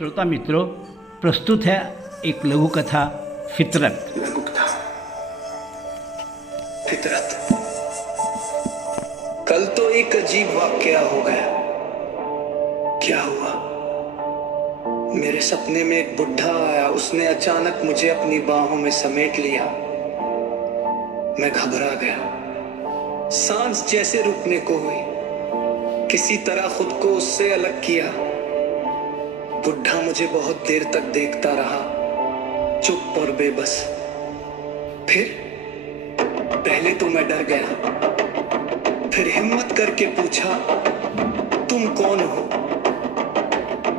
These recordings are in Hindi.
श्रोता मित्रों, प्रस्तुत है एक लघु कथा फितरत। लघु कथा फितरत। कल तो एक अजीब वाकया हो गया। क्या हुआ? मेरे सपने में एक बुढ़ा आया। उसने अचानक मुझे अपनी बाहों में समेट लिया। मैं घबरा गया। सांस जैसे रुकने को हुई। किसी तरह खुद को उससे अलग किया। बुढ़ा मुझे बहुत देर तक देखता रहा, चुप और बेबस। फिर पहले तो मैं डर गया, फिर हिम्मत करके पूछा, तुम कौन हो?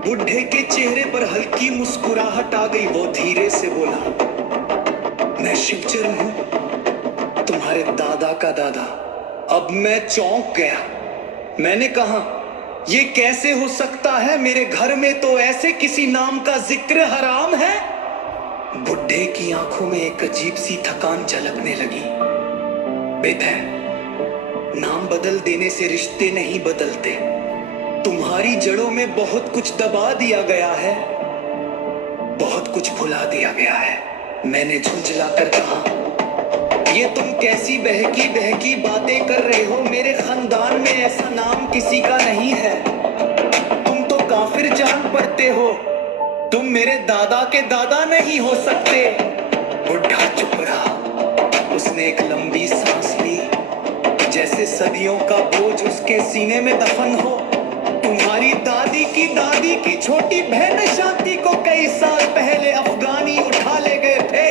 बुढ़े के चेहरे पर हल्की मुस्कुराहट आ गई। वो धीरे से बोला, मैं शिवचरण हूं, तुम्हारे दादा का दादा। अब मैं चौंक गया। मैंने कहा, ये कैसे हो सकता है? मेरे घर में तो ऐसे किसी नाम का जिक्र हराम है। बुढ़े की आंखों में एक अजीब सी थकान झलकने लगी। बेटा, नाम बदल देने से रिश्ते नहीं बदलते। तुम्हारी जड़ों में बहुत कुछ दबा दिया गया है, बहुत कुछ भुला दिया गया है। मैंने झुंझलाकर कहा, ये तुम कैसी बहकी बहकी बातें कर रहे हो? मेरे खानदान में ऐसा नाम किसी का नहीं है। तुम तो काफिर जान पड़ते हो। तुम मेरे दादा के दादा नहीं हो सकते। बुढ़ा चुप रहा। उसने एक लंबी सांस ली, जैसे सदियों का बोझ उसके सीने में दफन हो। तुम्हारी दादी की छोटी बहन शांति को कई साल पहले अफगानी उठा ले गए थे।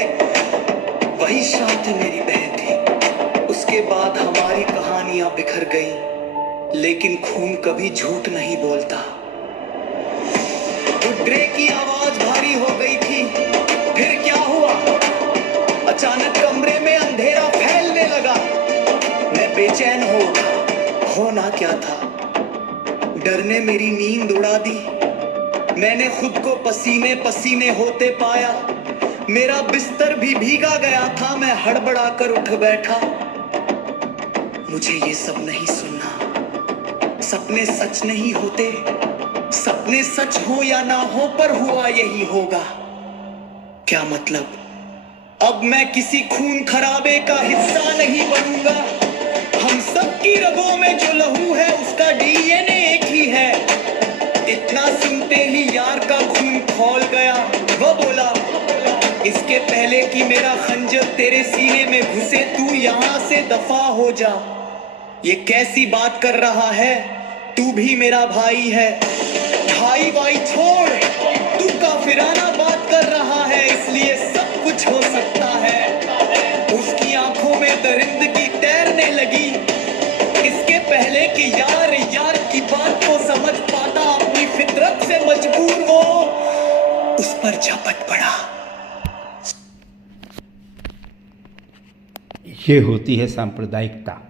वही शांति मेरी बहन थी। उसके बाद हमारी कहानियां बिखर गई, लेकिन खून कभी झूठ नहीं बोलता। बुढ़े की आवाज भारी हो गई थी। फिर क्या हुआ? अचानक कमरे में अंधेरा फैलने लगा। मैं बेचैन हो उठा। होना क्या था? डर ने मेरी नींद उड़ा दी। मैंने खुद को पसीने पसीने होते पाया। मेरा बिस्तर भी भीगा गया था। मैं हड़बड़ा कर उठ बैठा। मुझे ये सब नहीं सुनना। सपने सच नहीं होते। सपने सच हो या ना हो, पर हुआ यही होगा। क्या मतलब? अब मैं किसी खून खराबे का हिस्सा नहीं बनूंगा। हम सबकी रगों में जो लहू है, उसका डीएनए एक ही है। इतना सुनते ही यार का खून खौल गया। वो बोला, इसके पहले कि मेरा खंजर तेरे सीने में घुसे, तू यहां से दफा हो जा। ये कैसी बात कर रहा है? तू भी मेरा भाई है। भाई भाई छोड़, तू काफिराना बात कर रहा है, इसलिए सब कुछ हो सकता है। उसकी आंखों में दरिंदगी तैरने लगी। इसके पहले कि यार की बात को समझ पाता, अपनी फितरत से मजबूर वो उस पर झपट पड़ा। ये होती है सांप्रदायिकता।